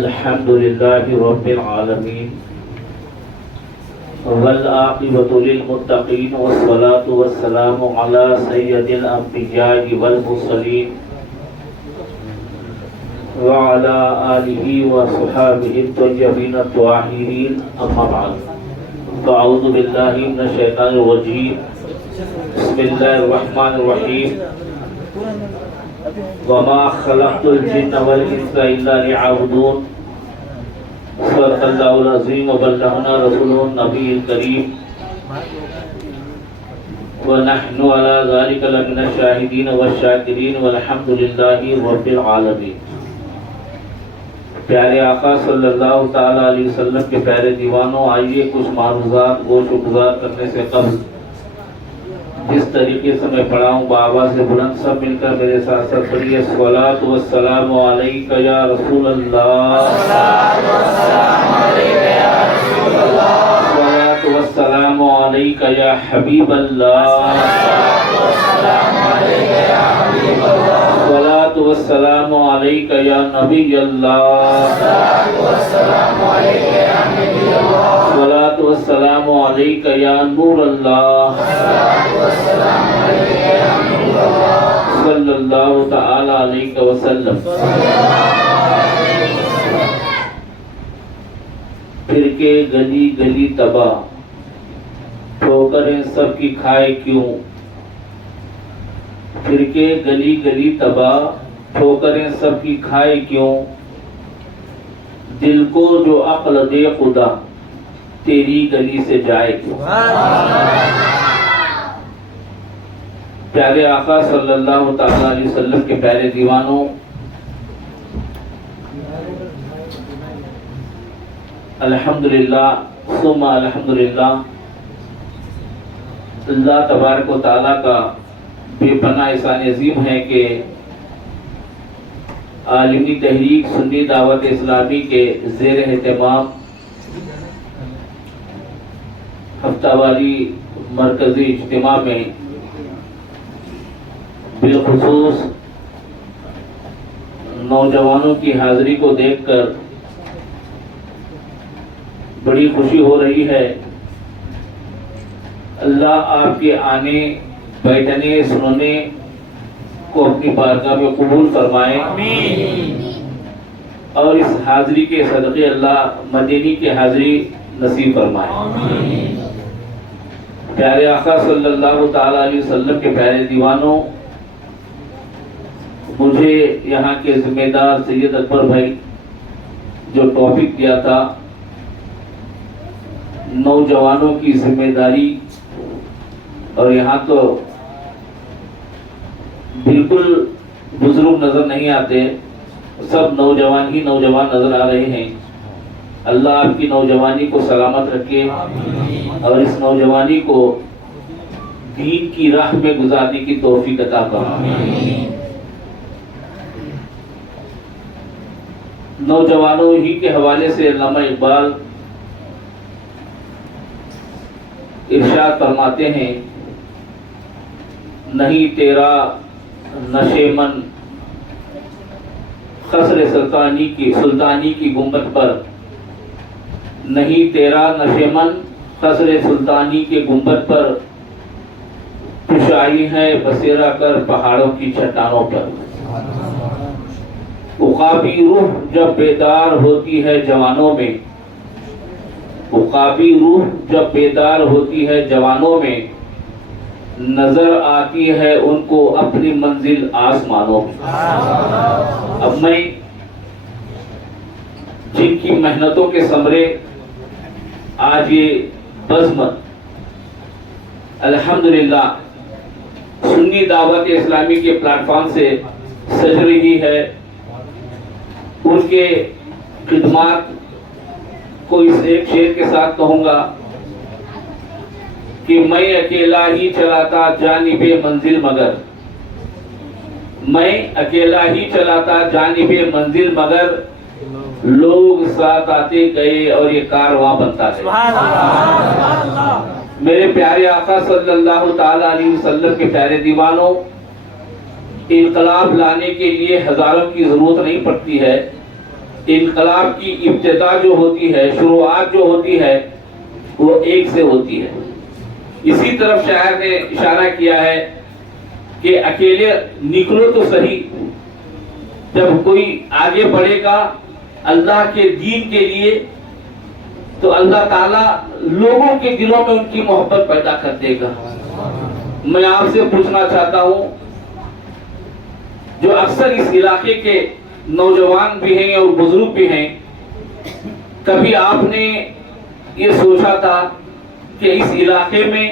الحمد لله رب العالمين والعاقبة للمتقين والصلاة والسلام على سيد الأنبياء والمرسلين وعلى آله وصحابه الطيبين الطاهرين أما بعد فأعوذ بالله من الشيطان الرجيم بسم الله الرحمن الرحيم وما خلقت الجن والإنس إلا ليعبدون صدق الله العظيم وبلغنا رسوله النبي الكريم ونحن على ذلك لمن الشاهدين والشاكرين والحمد لله رب العالمين. پیارے آقا صلی اللہ تعالی علیہ وسلم کے پیارے دیوانوں، آئیے کچھ معروضات گوش گزار کرنے سے قبل جس طریقے سے میں پڑھاؤں بآواز بلند سب مل کر میرے ساتھ ساتھ پڑھیے. الصلاۃ والسلام علیک یا رسول اللہ، الصلاۃ والسلام علیک یا حبیب اللہ، الصلاۃ والسلام علیک یا نبی اللہ، الصلاۃ والسلام علیک یا نور اللہ، صلی اللہ تعالی علیہ وسلم. پھر کے گلی گلی تباہ، ٹھوکریں سب کی کھائے کیوں. پھر کے گلی گلی تباہ، ٹھوکریں سب کی کھائے کیوں. دل کو جو عقل دے خدا، تیری گلی سے جائے کیوں. پیارے آقا صلی اللہ تعالی علیہ وسلم کے پیارے دیوانوں، الحمدللہ ثم الحمدللہ، اللہ تبارک و تعالیٰ کا بے پناہ احسان عظیم ہے کہ عالمی تحریک سنی دعوت اسلامی کے زیر اہتمام ہفتہ واری مرکزی اجتماع میں بالخصوص نوجوانوں کی حاضری کو دیکھ کر بڑی خوشی ہو رہی ہے. اللہ آپ کے آنے بیٹھنے سننے کو اپنی بارگاہ میں قبول فرمائے اور اس حاضری کے صدقے اللہ مدینی کی حاضری نصیب فرمائے. پیارے آقا صلی اللہ تعالی علیہ وسلم کے پیارے دیوانوں، مجھے یہاں کے ذمہ دار سید اکبر بھائی جو ٹاپک دیا تھا نوجوانوں کی ذمہ داری، اور یہاں تو بالکل بزرگ نظر نہیں آتے، سب نوجوان ہی نوجوان نظر آ رہے ہیں. اللہ آپ کی نوجوانی کو سلامت رکھے اور اس نوجوانی کو دین کی راہ میں گزارنے کی توفیق عطا فرمائے. نوجوانوں ہی کے حوالے سے علامہ اقبال ارشاد فرماتے ہیں، نہیں تیرا نشے من قصر سلطانی کی گنبد پر، نہیں تیرا نشے من قصر سلطانی کے گنبد پر، کشائی ہے بسیرا کر پہاڑوں کی چٹانوں پر. عقابی روح جب بیدار ہوتی ہے جوانوں میں، عقابی روح جب بیدار ہوتی ہے جوانوں میں، نظر آتی ہے ان کو اپنی منزل آسمانوں میں. اب میں جن کی محنتوں کے ثمرے آج یہ بزم الحمدللہ سنی دعوت اسلامی کے پلیٹ فارم سے سج رہی ہے، ان کے خدمات کو اس ایک شعر کے ساتھ کہوں گا کہ میں اکیلا ہی چلاتا جانب منزل مگر، میں اکیلا ہی چلاتا جانب منزل مگر، لوگ ساتھ آتے گئے اور یہ کارواں بنتا ہے. میرے پیارے آقا صلی اللہ تعالی علیہ وسلم کے پیارے دیوانوں، انقلاب لانے کے لیے ہزاروں کی ضرورت نہیں پڑتی ہے، انقلاب کی ابتدا جو ہوتی ہے، شروعات جو ہوتی ہے، وہ ایک سے ہوتی ہے۔ اسی طرف شاعر نے اشارہ کیا ہے کہ اکیلے نکلو تو صحیح، جب کوئی آگے بڑھے گا اللہ کے دین کے لیے تو اللہ تعالیٰ لوگوں کے دلوں میں ان کی محبت پیدا کر دے گا۔ میں آپ سے پوچھنا چاہتا ہوں، جو اکثر اس علاقے کے نوجوان بھی ہیں اور بزرگ بھی ہیں، کبھی آپ نے یہ سوچا تھا کہ اس علاقے میں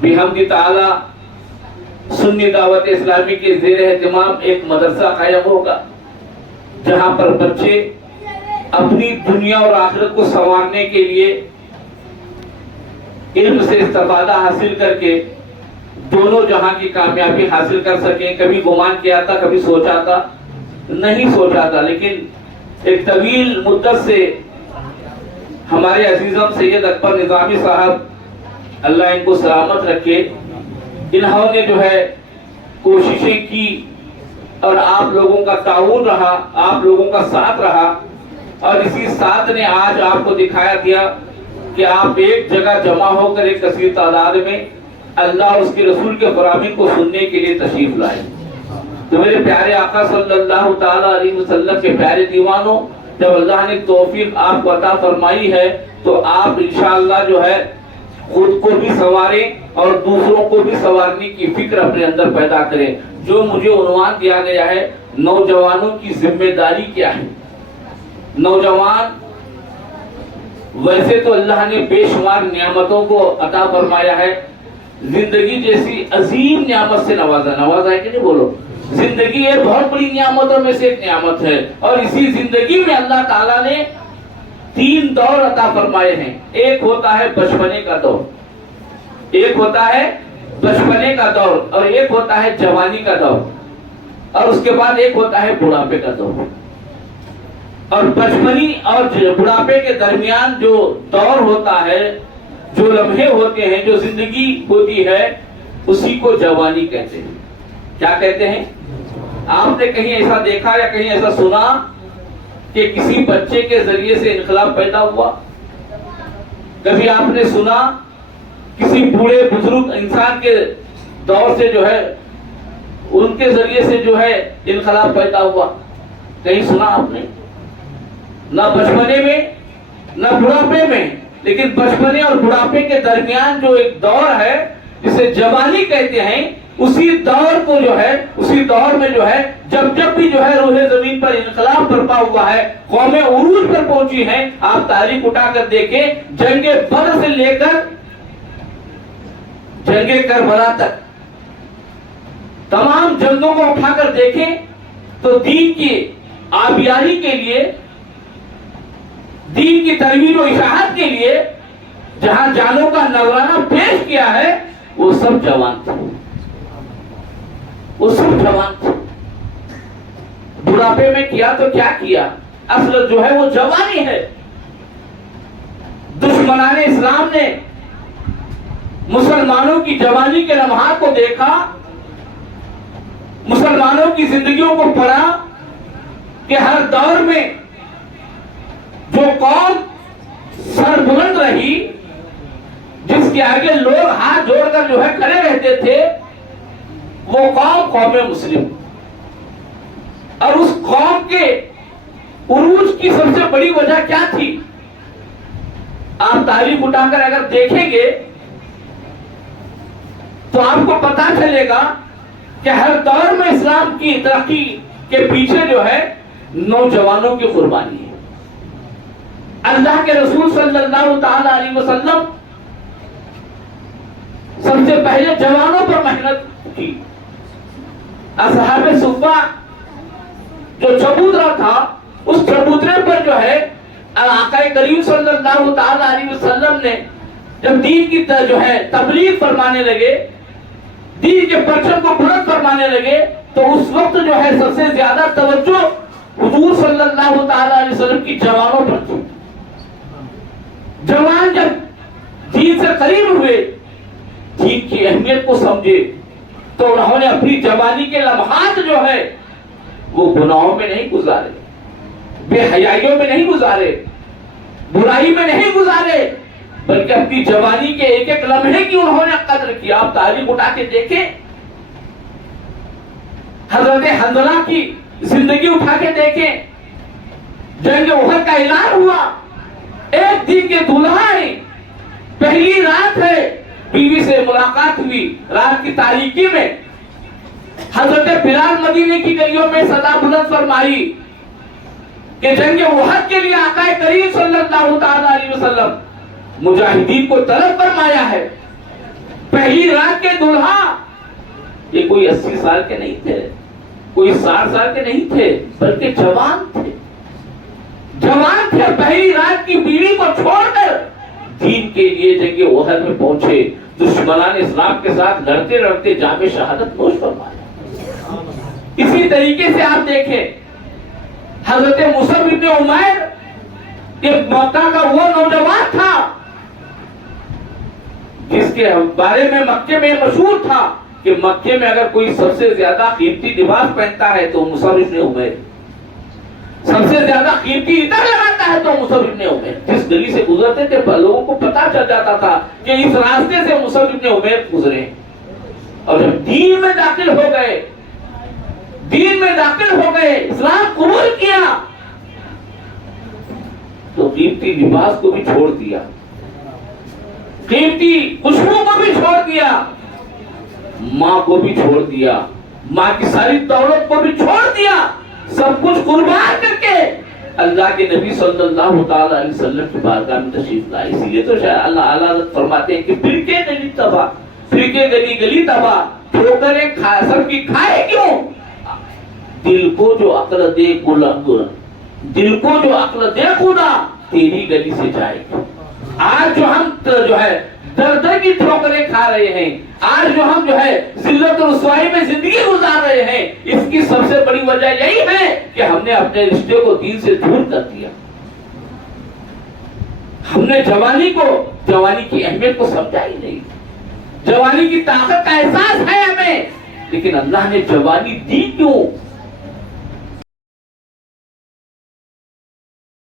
بحمد تعالیٰ سنی دعوت اسلامی کے زیر اہتمام ایک مدرسہ قائم ہوگا جہاں پر بچے اپنی دنیا اور آخرت کو سنوارنے کے لیے علم سے استفادہ حاصل کر کے دونوں جہاں کی کامیابی حاصل کر سکیں؟ کبھی گمان کیا تھا، کبھی سوچا تھا؟ نہیں سوچا تھا، لیکن ایک طویل مدت سے ہمارے عزیزم سید اکبر نظامی صاحب اللہ ان کو سلامت رکھے، انہوں نے جو ہے کوششیں کی اور آپ لوگوں کا تعاون رہا، آپ لوگوں کا ساتھ رہا، اور اسی ساتھ نے آج آپ کو دکھایا دیا کہ آپ ایک جگہ جمع ہو کر ایک کثیر تعداد میں اللہ اور اس کے رسول کے فرامین کو سننے کے لیے تشریف لائے۔ تو میرے پیارے آقا صلی اللہ تعالیٰ علیہ وسلم کے پیارے دیوانوں، جب اللہ نے توفیق آپ کو عطا فرمائی ہے تو آپ انشاءاللہ جو ہے خود کو بھی سنواریں اور دوسروں کو بھی سنوارنے کی فکر اپنے اندر پیدا کریں۔ جو مجھے عنوان دیا گیا ہے نوجوانوں کی ذمہ داری کیا ہے؟ نوجوان ویسے تو اللہ نے بے شمار نعمتوں کو عطا فرمایا ہے، زندگی جیسی عظیم نعمت سے نوازا ہے کہ نہیں؟ بولو، زندگی یہ بہت بڑی نعمتوں میں سے ایک نعمت ہے، اور اسی زندگی میں اللہ تعالیٰ نے 3 دور عطا فرمائے ہیں۔ ایک ہوتا ہے بچپنے کا دور، ایک ہوتا ہے بچپنے کا دور، اور ایک ہوتا ہے جوانی کا دور، اور اس کے بعد ایک ہوتا ہے بڑھاپے کا دور۔ اور بچپنی اور بڑھاپے کے درمیان جو دور ہوتا ہے، جو لمحے ہوتے ہیں، جو زندگی ہوتی ہے، اسی کو جوانی کہتے ہیں۔ کیا کہتے ہیں؟ آپ نے کہیں ایسا دیکھا یا کہیں ایسا سنا کہ کسی بچے کے ذریعے سے انقلاب پیدا ہوا؟ کبھی آپ نے سنا کسی بوڑھے بزرگ انسان کے دور سے جو ہے ان کے ذریعے سے جو ہے انقلاب پیدا ہوا؟ کہیں سنا آپ نے؟ نہ بچپنے میں نہ بڑھاپے میں، لیکن بچپنے اور بڑھاپے کے درمیان جو ایک دور ہے جسے جوانی کہتے ہیں، اسی دور کو جو ہے، اسی دور میں جو ہے جب بھی جو ہے روح زمین پر انقلاب برپا ہوا ہے، قومیں عروج پر پہنچی ہیں۔ آپ تاریخ اٹھا کر دیکھیں، جنگ بدر سے لے کر جنگ کربلا تک تمام جنگوں کو اٹھا کر دیکھیں تو دین کی آبیاری کے لیے، دین کی ترویج و اشاعت کے لیے جہاں جانوں کا نذرانہ پیش کیا ہے، وہ سب جوان تھے، وہ سب جوان تھے۔ بڑھاپے میں کیا تو کیا کیا، اصل جو ہے وہ جوانی ہے۔ دشمنان اسلام نے مسلمانوں کی جوانی کے لمحات کو دیکھا، مسلمانوں کی زندگیوں کو پڑھا کہ ہر دور میں جو قوم سر بلند رہی، جس کے آگے لوگ ہاتھ جوڑ کر جو ہے کھڑے رہتے تھے، وہ قوم مسلم، اور اس قوم کے عروج کی سب سے بڑی وجہ کیا تھی؟ آپ تاریخ اٹھا کر اگر دیکھیں گے تو آپ کو پتا چلے گا کہ ہر دور میں اسلام کی ترقی کے پیچھے جو ہے نوجوانوں کی قربانی ہے۔ اللہ کے رسول صلی اللہ تعالی علیہ وسلم سب سے پہلے جوانوں پر محنت کی۔ اصحاب صفہ جو چبوترا تھا، اس چبوترے پر جو ہے آقا کریم صلی اللہ تعالی علیہ وسلم نے جب دین کی جو ہے تبلیغ فرمانے لگے، دین کے پرچم کو بلند فرمانے لگے، تو اس وقت جو ہے سب سے زیادہ توجہ حضور صلی اللہ تعالی علیہ وسلم کی جوانوں پر تھی۔ جوان جب دین سے قریب ہوئے، دین کی اہمیت کو سمجھے، تو انہوں نے اپنی جوانی کے لمحات جو ہے وہ گناہوں میں نہیں گزارے، بے حیائیوں میں نہیں گزارے، برائی میں نہیں گزارے، بلکہ اپنی جوانی کے ایک ایک لمحے کی انہوں نے قدر کی۔ آپ تاریخ اٹھا کے دیکھیں، حضرت حنظلہ کی زندگی اٹھا کے دیکھیں، جنگ احد کا اعلان ہوا، ایک دن کے دلہا ہے، پہلی رات ہے، بیوی سے ملاقات ہوئی رات کی تاریکی میں۔ حضرت بلال مدینے کی گلیوں میں صدا بلند فرمائی کہ جنگ احد کے لیے آقا کریم صلی اللہ تعالی علیہ وسلم مجاہدین کو طلب فرمایا ہے۔ پہلی رات کے دلہا، یہ کوئی 80 سال کے نہیں تھے، کوئی 60 سال کے نہیں تھے، بلکہ جوان تھے، جوان تھے۔ پہلی رات کی بیوی کو چھوڑ کر دین کے لیے جنگ احد میں پہنچے، دشمنان اسلام کے ساتھ لڑتے لڑتے جام شہادت نوش فرمایا۔ اسی طریقے سے آپ دیکھیں حضرت مصعب ابن عمیر، یہ مکہ کا وہ نوجوان تھا جس کے بارے میں مکے میں مشہور تھا کہ مکے میں اگر کوئی سب سے زیادہ قیمتی لباس پہنتا ہے تو مصعب ابن عمیر، سب سے زیادہ قیمتی عطر لگاتا ہے تو مصعب ابن عمیر۔ جس گلی سے گزرتے تھے لوگوں کو پتا چل جاتا تھا کہ اس راستے سے مصعب ابن عمیر گزرے، اور جب دین میں داخل ہو گئے، دین میں داخل ہو گئے، اسلام قبول کیا، تو قیمتی لباس کو بھی چھوڑ دیا، قیمتی خوشبو کو بھی چھوڑ دیا، ماں کو بھی چھوڑ دیا، ماں کی ساری دولت کو بھی چھوڑ دیا، سب کچھ قربان کر کے اللہ کے نبی صلی اللہ تعالی علیہ وسلم کی بارگاہ میں تشریف لائے۔ اسی لیے تو شاید اللہ اعلیٰ فرماتے ہیں کہ فرقے گلی تباہ، فرقے گلی گلی تباہ، ٹھوکریں سب کی کھائے کیوں؟ دل کو جو عقل دے کلنگ، دل کو جو عقل دے خدا، تیری گلی سے جائے گا۔ آج جو ہم جو ہے در در کی ٹھوکریں کھا رہے ہیں، آج جو ہم جو ہے ذلت و رسوائی میں زندگی گزار رہے ہیں، اس کی سب سے بڑی وجہ یہی ہے کہ ہم نے اپنے رشتے کو دین سے دور کر دیا۔ ہم نے جوانی کی اہمیت کو سمجھا ہی نہیں، جوانی کی طاقت کا احساس ہے ہمیں، لیکن اللہ نے جوانی دی کیوں؟